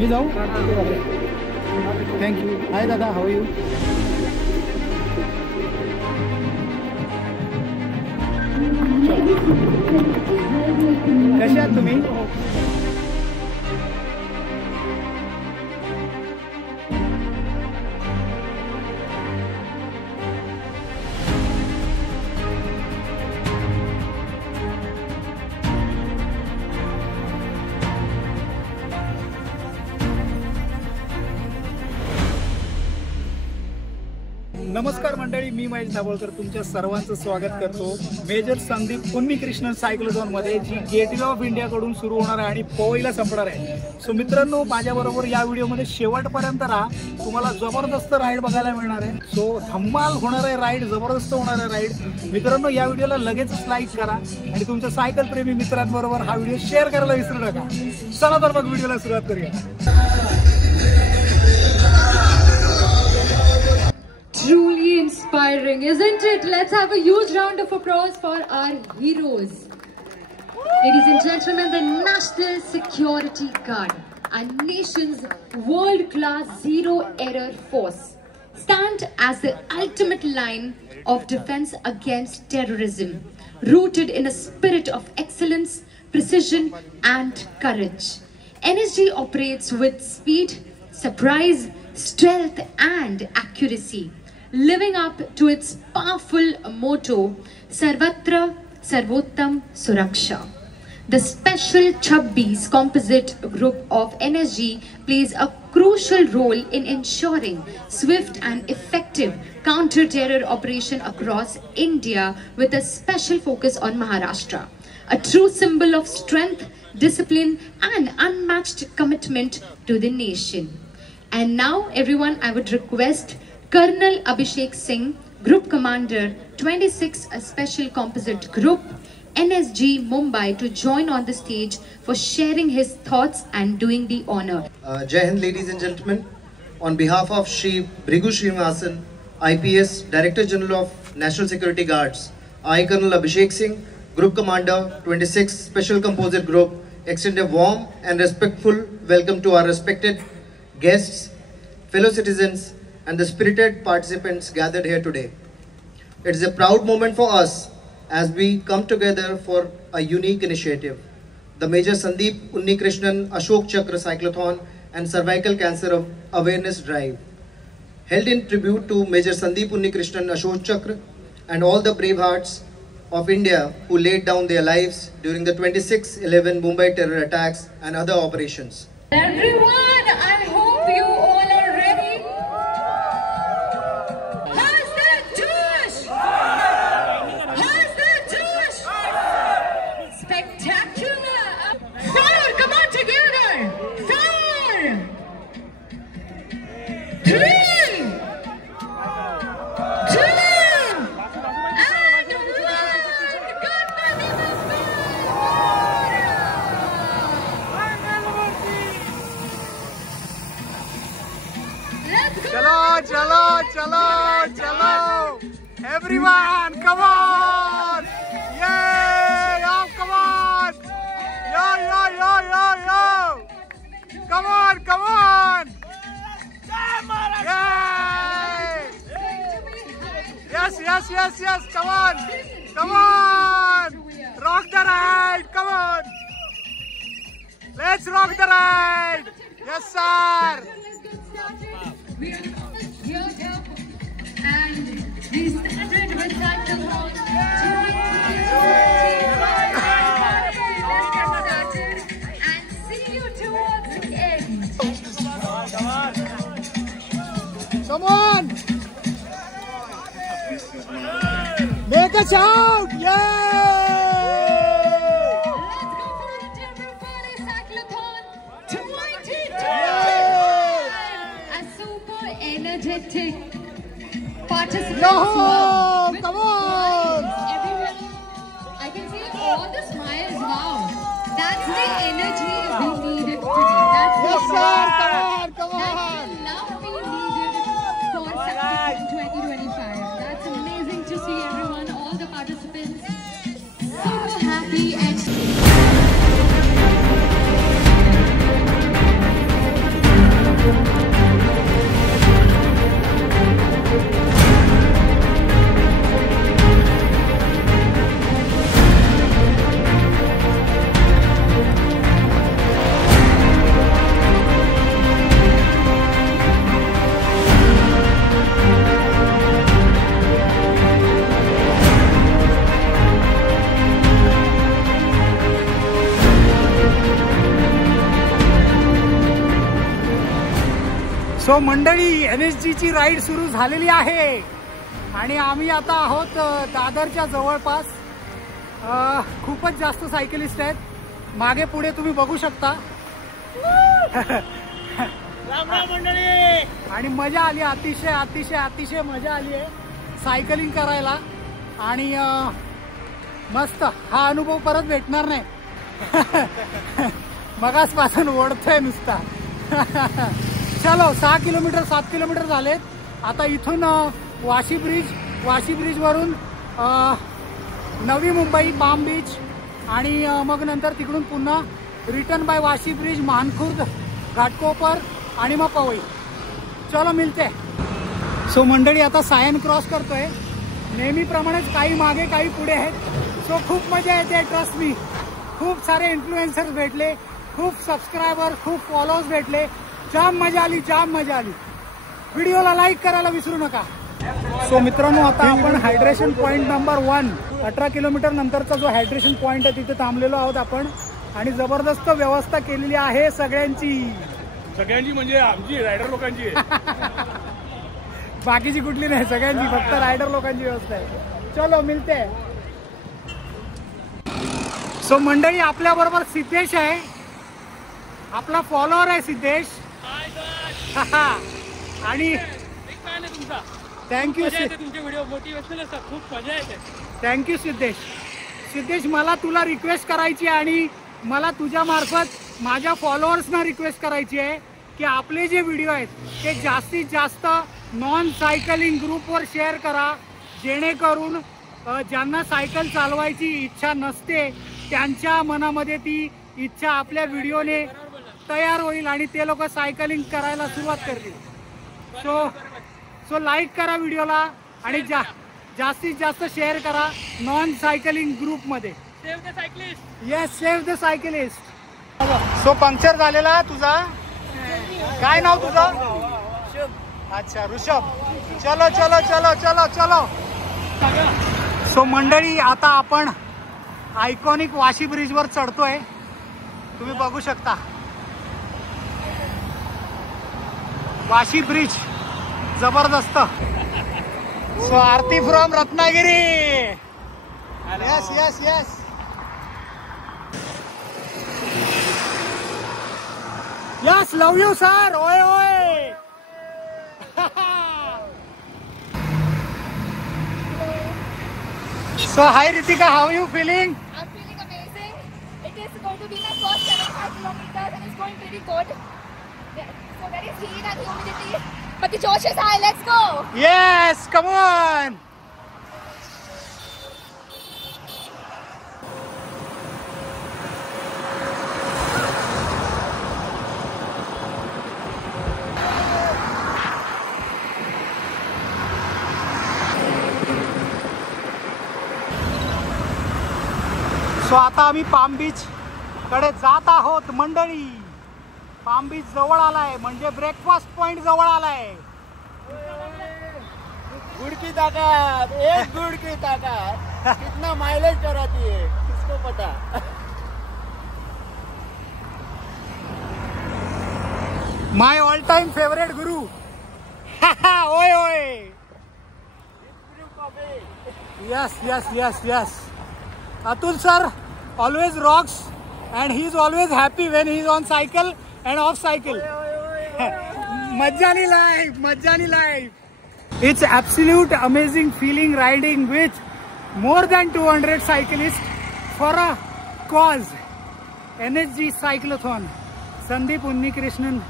मी जाऊ थँक्यू. हाय दादा, how you? कसे आहात तुम्ही? नमस्कार मंडळी, मी महेश दाभोळकर तुमच्या सर्वांचं स्वागत करतो मेजर संदीप उन्नीकृष्णन सायक्लोथॉनमध्ये, जी गेटवे ऑफ इंडियाकडून सुरू होणार आहे आणि पवईला संपणार आहे. सो मित्रांनो, माझ्याबरोबर या व्हिडिओमध्ये शेवटपर्यंत राहा. तुम्हाला जबरदस्त राईड बघायला मिळणार आहे. सो धम्माल होणार आहे राईड, जबरदस्त होणार आहे राईड. मित्रांनो, या व्हिडिओला लगेच लाईक करा आणि तुमच्या सायकल प्रेमी मित्रांबरोबर हा व्हिडिओ शेअर करायला विसरू नका. चला तर मग व्हिडिओला सुरुवात करूया. Truly inspiring, isn't it? Let's have a huge round of applause for our heroes. Ladies and gentlemen, the National Security Guard, our nation's world-class zero-error force, stand as the ultimate line of defense against terrorism, rooted in a spirit of excellence, precision, and courage. NSG operates with speed, surprise, strength, and accuracy, living up to its powerful motto, Sarvatra Sarvottam Suraksha. The Special 26 composite group of NSG plays a crucial role in ensuring swift and effective counter-terror operation across India, with a special focus on Maharashtra, a true symbol of strength, discipline, and unmatched commitment to the nation. And now, everyone, I would request Colonel Abhishek Singh, Group Commander, 26 Special Composite Group, NSG Mumbai, to join on the stage for sharing his thoughts and doing the honor. Jai Hind, ladies and gentlemen. On behalf of Shri Bhrigu Srinivasan, IPS, Director General of National Security Guards, I, Colonel Abhishek Singh, Group Commander, 26 Special Composite Group, extend a warm and respectful welcome to our respected guests, fellow citizens, and the spirited participants gathered here today. It is a proud moment for us as we come together for a unique initiative, the Major Sandeep Unnikrishnan Ashok Chakra Cyclothon and Cervical Cancer Awareness Drive, held in tribute to Major Sandeep Unnikrishnan Ashok Chakra and all the brave hearts of India who laid down their lives during the 26/11 Mumbai terror attacks and other operations. Everyone, I hope you all are ready. How's that Josh? How's that Josh? Spectacular! Four, come on together. 4, 3, 2, and 1. Good morning, चलो चलो चलो चलो everyone, come on, yeah, come on, yo yo yo yo yo, come on, yeah, yes, come on, rock the ride, come on, let's rock the ride, yes sir. And we started with that and see you towards the end. Come on! Make a shout! Yay! Let's go for the Temple Cyclothon 2022! A super energetic participants. Yo! Come on! Everyone, I can see all the smiles. Wow, that's the energy we needed today. That's the Yes sir! energy. Come on! That's the love we needed for Cyclothon 2025. That's amazing to see everyone, all the participants, super happy and so मंडळी, NSG ची ride सुरू झालेली आहे आणि आम्ही आता आहोत दादरच्या जवळपास. खूपच जास्त सायकलिस्ट आहेत, मागे पुढे तुम्ही बघू शकता. राम राम मंडळी. आणि मजा आली, अतिशय अतिशय अतिशय मजा आली आहे सायकलिंग करायला. आणि मस्त, हा अनुभव परत भेटणार नाही. मगासपासून ओढतोय नुसता. चलो 6 किलोमीटर 7 किलोमीटर झालेत. आता इथून वाशी ब्रिज वरून नवी मुंबई, पाम बीच आणि मग नंतर तिकडून पुन्हा return by Vashi bridge, Mankhurd, Ghatkopar आणि मग पवई. चलो मिळते. सो मंडळी, आता सायन क्रॉस करतोय. नेहमीप्रमाणेच काही मागे काही पुढे आहेत. सो खूप मजा येते, ट्रस्ट मी. खूप सारे इन्फ्लुएन्सर्स भेटले, खूप सबस्क्रायबर, खूप फॉलोअर्स भेटले. जाम मजा आली, जाम मजा आली. व्हिडिओला लाईक करायला विसरू नका. सो मित्रांनो, आता आपण हायड्रेशन पॉईंट नंबर 1, 18 किलोमीटर नंतरचा जो हायड्रेशन पॉईंट आहे तिथे थांबलेलो आहोत आपण. आणि जबरदस्त व्यवस्था केलेली आहे सगळ्यांची म्हणजे आमची रायडर लोकांची. बाकीची कुठली नाही, सगळ्यांची, फक्त रायडर लोकांची व्यवस्था आहे. चलो मिळते. सो मंडळी, आपल्या बरोबर सिद्धेश आहे, आपला फॉलोअर आहे सिद्धेश. आणि थँक्यू. तुमचे व्हिडिओ मोटिवेशनल असतात, खूप मजा येते. थँक्यू सिद्धेश. मला तुला रिक्वेस्ट करायची आहे आणि मला तुझ्या मार्फत माझ्या फॉलोअर्सना रिक्वेस्ट करायची आहे की आपले जे व्हिडिओ आहेत ते जास्तीत जास्त नॉन सायकलिंग ग्रुपवर शेअर करा, जेणेकरून ज्यांना सायकल चालवायची इच्छा नसते त्यांच्या मनामध्ये ती इच्छा आपल्या व्हिडिओने तयार होईल आणि ते लोक सायकलिंग करायला सुरुवात करतील. सो लाईक करा व्हिडिओला आणि जास्तीत जास्त शेअर करा नॉन सायकलिंग ग्रुपमध्ये. Save the cyclist. Yes, save the cyclist. So puncture झालेला तुझा, काय नाव तुझं? अच्छा, ऋषभ. चलो चलो चलो चलो चलो. सो मंडळी, आता आपण आयकॉनिक वाशी ब्रिजवर चढतोय, तुम्ही बघू शकता. वाशी ब्रिज जबरदस्त. So Aarti from Ratnagiri. Yes yes yes. Yes, love you sir. ओए ओए. So hi Ritika, how are you feeling? I'm feeling amazing. It is going to be my first 75 kilometers and it's going pretty good. So there is heat and humidity, but the Josh is high. Let's go. Yes, come on. So आता आम्ही palm beach कडे जात आहोत मंडळी. Palm beach जवळ आलाय, म्हणजे breakfast point जवळ आलाय. गुड़ की ताकत, एक गुड़ की ताकत कितना माइलेज कराती है किसको पता. माय ऑल टाइम फेवरेट गुरु. ओए ओए. Yes yes yes yes. Atul sir always rocks and he is always happy when he is on cycle and off cycle. Majjani life. It's absolute amazing feeling riding with more than 200 cyclists for a cause. NSG Cyclothon, Sandeep Unnikrishnan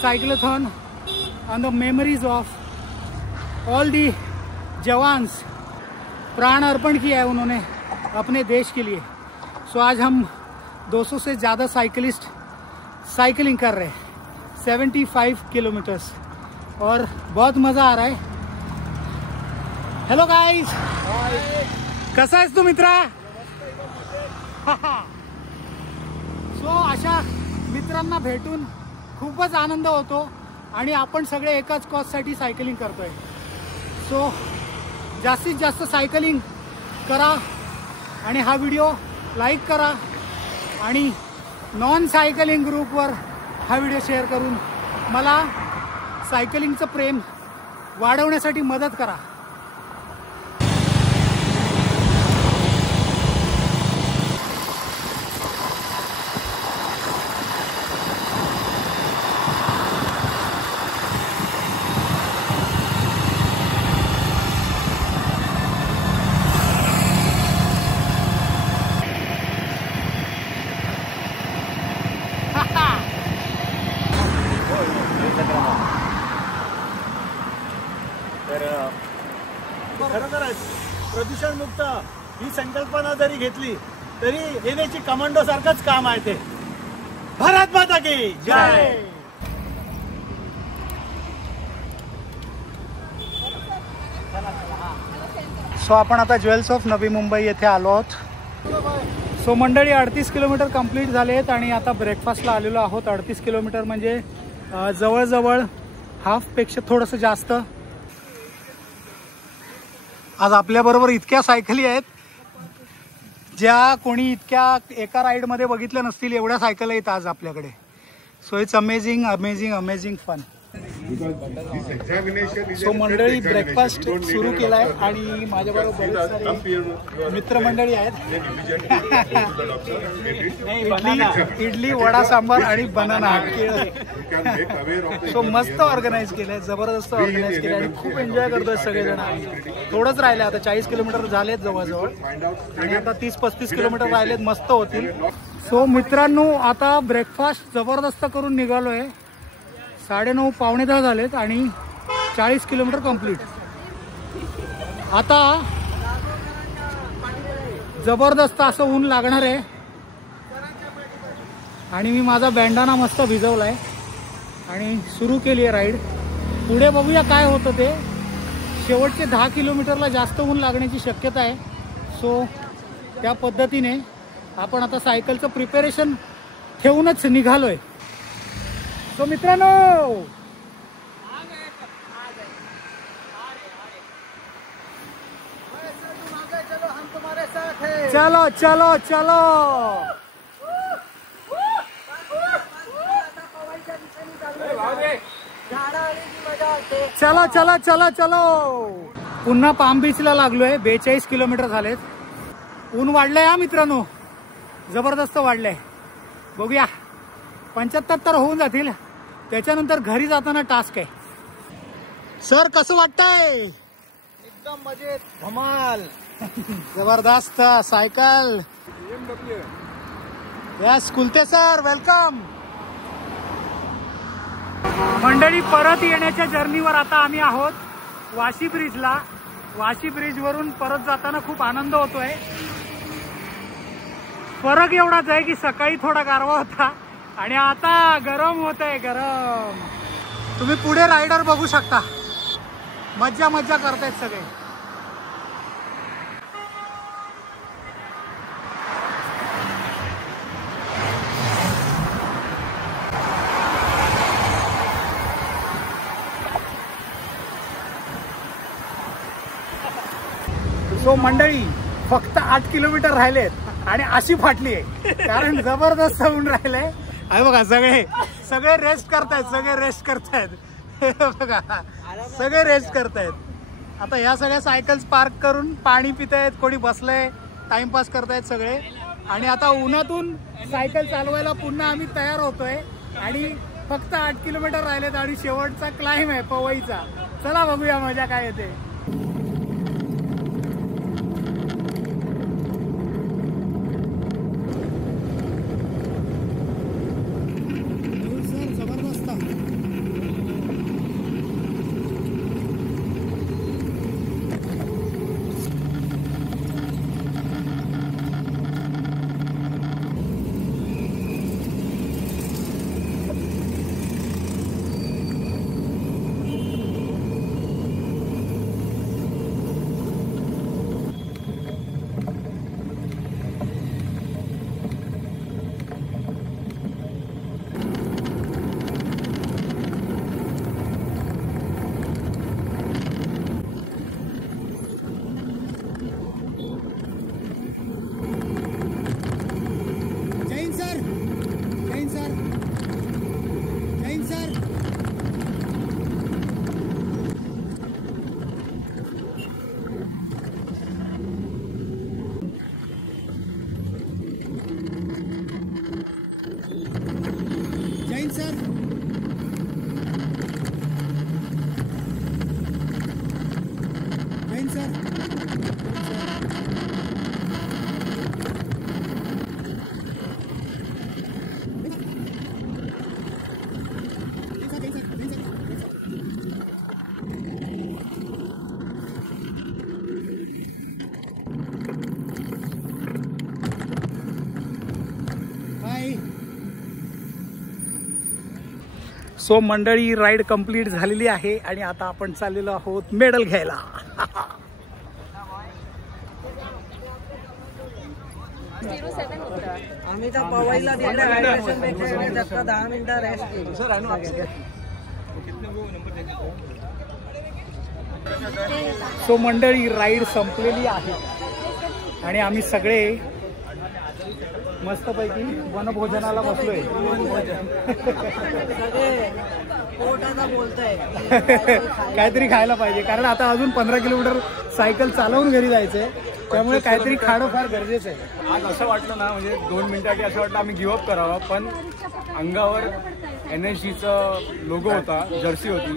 Cyclothon, on the memories of all the jawans. प्राण अर्पण KIA है उन्होंने अपने देश के लिए. So आज हम 200 से ज़्यादा cyclist cycling कर रहे हैं 75 किलोमीटर्स और बहुत मज़ा आ रहा है. हेलो गाइस, कसा आहेस तू मित्रा? सो अशा मित्रांना भेटून खूपच आनंद होतो आणि आपण सगळे एकाच कॉजसाठी सायकलिंग करतोय. सो जास्तीत जास्त सायकलिंग करा आणि हा व्हिडिओ लाईक करा आणि नॉन सायकलिंग ग्रुपवर हा व्हिडिओ शेअर करून मला सायकलिंगचं प्रेम वाढवण्यासाठी मदत करा. खरोखरच प्रदूषण मुक्त ही संकल्पना जरी घेतली तरी येण्याची कमांडो सारखंच काम आहे ते. भारत माता की जय. सो आपण आता ज्वेल्स ऑफ नवी मुंबई येथे आलो आहोत. सो मंडळी 38 किलोमीटर कंप्लीट झाले आहेत आणि आता ब्रेकफास्टला आलेलो आहोत. 38 किलोमीटर म्हणजे जवळजवळ हाफपेक्षा थोडंसं जास्त. आज आपल्याबरोबर इतक्या सायकली आहेत ज्या कोणी इतक्या एका राईडमध्ये बघितल्या नसतील, एवढ्या सायकल आहेत आज आपल्याकडे. So it's amazing amazing amazing fun. So मंडळी ब्रेकफास्ट सुरू केलाय आणि माझ्याबरोबर बरेच सारे मित्रमंडळी आहेत. इडली वडा सांबार आणि बनाना केळं. सो मस्त ऑर्गनाईज केलंय, जबरदस्त ऑर्गनाईज केलंय आणि खूप एन्जॉय करतोय सगळेजण. थोडंच राहिले आता 40 किलोमीटर झालेत जवळजवळ आणि आता 30-35 किलोमीटर राहिलेत, मस्त होतील. सो मित्रांनो आता ब्रेकफास्ट जबरदस्त करून निघालोय. 9:30 पावणे 10 झालेत आणि 40 किलोमीटर कंप्लीट. आता जबरदस्त असं ऊन लागणार आहे आणि मी माझा बँडाना मस्त भिजवलाय आणि सुरू केली आहे राईड. पुढे बघूया काय होतं ते. शेवटचे 10 किलोमीटरला जास्त ऊन लागण्याची शक्यता आहे. सो त्या पद्धतीने आपण आता सायकलचं प्रिपेरेशन ठेवूनच निघालोय. सो मित्रांनो चलो चलो चलो चलो चलो चलो चलो. पुन्हा पाम बीचला लागलोय. 42 किलोमीटर झालेत. ऊन वाढलंय हा मित्रांनो, जबरदस्त वाढलंय. बघूया 75 तर होऊन जातील. त्याच्यानंतर घरी जाताना टास्क आहे. सर कसं वाटतंय? एकदम मजेत, धमाल. जबरदस्त cycle. Yes Kulte sir welcome. मंडळी परत येण्याच्या जर्नीवर आता आम्ही आहोत वाशी ब्रिजला. वाशी ब्रिज वरून परत जाताना खूप आनंद होतोय. फरक एवढाच आहे की सकाळी थोडा गारवा होता आणि आता गरम होत आहे, गरम. तुम्ही पुढे रायडर बघू शकता, मज्जा मज्जा करतायत सगळे. सो मंडळी फक्त 8 किलोमीटर राहिलेत आणि अशी फाटली आहे कारण जबरदस्त ऊन राहिलंय. आहे बघा सगळे रेस्ट करतायत, सगळे रेस्ट करतायत. बघा सगळे रेस्ट करतायत. आता ह्या सगळ्या सायकल्स पार्क करून पाणी पितायत, कोणी बसलंय, टाइमपास करतायत सगळे. आणि आता उन्हातून सायकल चालवायला पुन्हा आम्ही तयार होतोय आणि फक्त 8 किलोमीटर राहिलेत आणि शेवटचा क्लाइम आहे पवईचा. चला बघूया मजा काय येते. सो मंडळी राईड कंप्लीट झालेली आहे आणि आता आपण चाललेलो आहोत मेडल घ्यायला. आम्ही तर पवईला दिलं हायड्रेशन पेक्षा जास्त 10 मिनिटं रेस्ट केली. सो मंडळी राईड संपलेली आहे आणि आम्ही सगळे मस्तपैकी वनभोजनाला बसलोय. सगळे पोटाचा बोलतोय काहीतरी खायला पाहिजे कारण आता अजून 15 किलोमीटर सायकल चालवून घरी जायचंय, त्यामुळे काहीतरी खाणं फार गरजेचं आहे. आज असं वाटलं ना, म्हणजे 2 मिनिटासाठी असं वाटलं आम्ही गिव्हअप करावा, पण अंगावर NSGचा लोगो होता, जर्सी होती,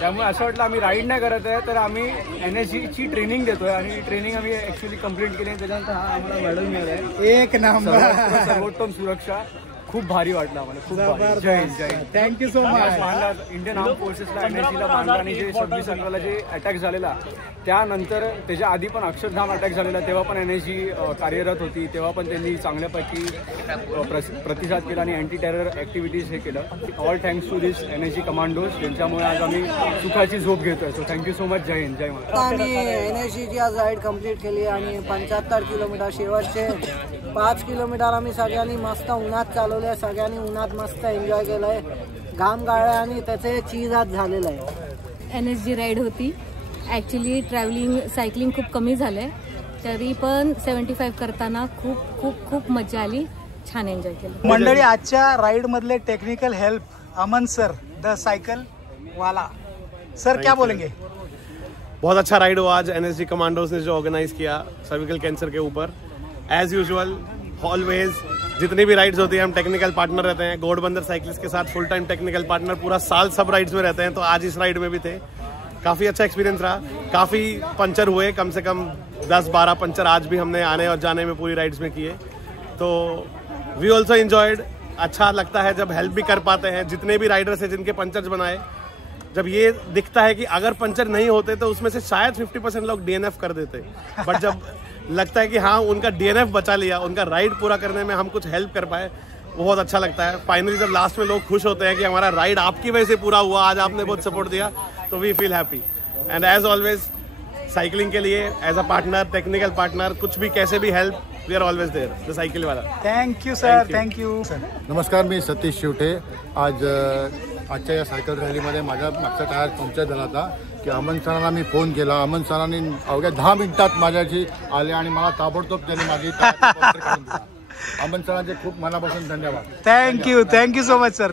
त्यामुळे असं वाटलं आम्ही राईड नाही करत आहे तर आम्ही NSGची ट्रेनिंग देतोय आणि ट्रेनिंग आम्ही ॲक्च्युली कंप्लीट केली. त्याच्यानंतर हा आम्हाला मेडल मिळाला आहे. एक नंबर, सर्वोत्तम सुरक्षा. खूप भारी वाटलं आम्हाला, खूप भारी. जय हिंद, जय हिंद. Thank you so much. Indian armed फोर्सेसला NSGला बांधला आणि जे 26 अकराला जे अटॅक झालेला, त्यानंतर त्याच्या आधी पण अक्षरधाम अटॅक झालेला, तेव्हा पण NSG कार्यरत होती, तेव्हा पण त्यांनी चांगल्यापैकी प्रतिसाद केला आणि अँटी टेरर ॲक्टिव्हिटीज हे केलं. All thanks to this NSG commandos, ज्यांच्यामुळे आज आम्ही सुखाची झोप घेतोय. So thank you so much. जय हिंद, जय महाराष्ट्र. आम्ही NSGची आज राईड कंप्लीट केली आणि 75 किलोमीटर, शेवटचे 5 किलोमीटर आम्ही सगळ्यांनी मस्त उन्हात चालवले. सगळ्यांनी उन्हात मस्त एन्जॉय केलंय, घाम गाळला आणि त्याचे चीज आज झालेलं आहे. NSG राईड होती. ॲक्च्युली ट्रॅव्हलिंग सायकलिंग खूप कमी झालं आहे, तरी पण 75 करताना खूप खूप खूप मजा आली, छान एन्जॉय केलं. मंडळी आजच्या राईड मधले technical help Aman sir, the cycle वाला सर, क्या बोलेंगे? बहुत अच्छा राइड हुआ आज. NSG कमांडोज ने जो ऑर्गेनाइज किया सर्विकल कैंसर के ऊपर. एज यूजुअल ऑलवेज जितनी भी राइड्स होती है हम टेक्निकल पार्टनर रहते हैं. घोड़बंदर साइकिल्स के साथ फुल टाइम टेक्निकल पार्टनर, पूरा साल सब राइड्स में रहते हैं, तो आज इस राइड में भी थे. काफ़ी अच्छा एक्सपीरियंस रहा. काफ़ी पंचर हुए, कम से कम 10-12 पंचर आज भी हमने आने और जाने में पूरी राइड्स में किए. तो वी ऑल्सो इंजॉयड. अच्छा लगता है जब हेल्प भी कर पाते हैं. जितने भी राइडर्स हैं जिनके पंचर्स बनाए, जब ये दिखता है कि अगर पंचर नहीं होते तो उसमें से शायद 50% लोग DNF कर देते, बट जब लगता है कि हाँ उनका DNF बचा लिया, उनका राइड पूरा करने में हम कुछ हेल्प कर पाए, वो बहुत अच्छा लगता है. फाइनली जब लास्ट में लोग खुश होते हैं कि हमारा राइड आपकी वजह से पूरा हुआ, आज आपने बहुत सपोर्ट दिया, तो we feel happy. And as always cycling के लिए as a partner, technical partner, कुछ भी कैसे भी help, we are always there, the cycle वाला. Thank you sir, thank you. नमस्कार, मी सतीश शिवटे. आजच्या या सायकल रॅलीमध्ये माझा मागचा टायर पंक्चर झाला होता की अमन सरांना मी फोन केला. अमन सरांनी अवघ्या 10 मिनिटात माझ्याशी आले आणि मला ताबडतोब त्यांनी माझी टायर पंक्चर काढून दिला. अमन सरांचे खूप मनापासून धन्यवाद. Thank you so much sir.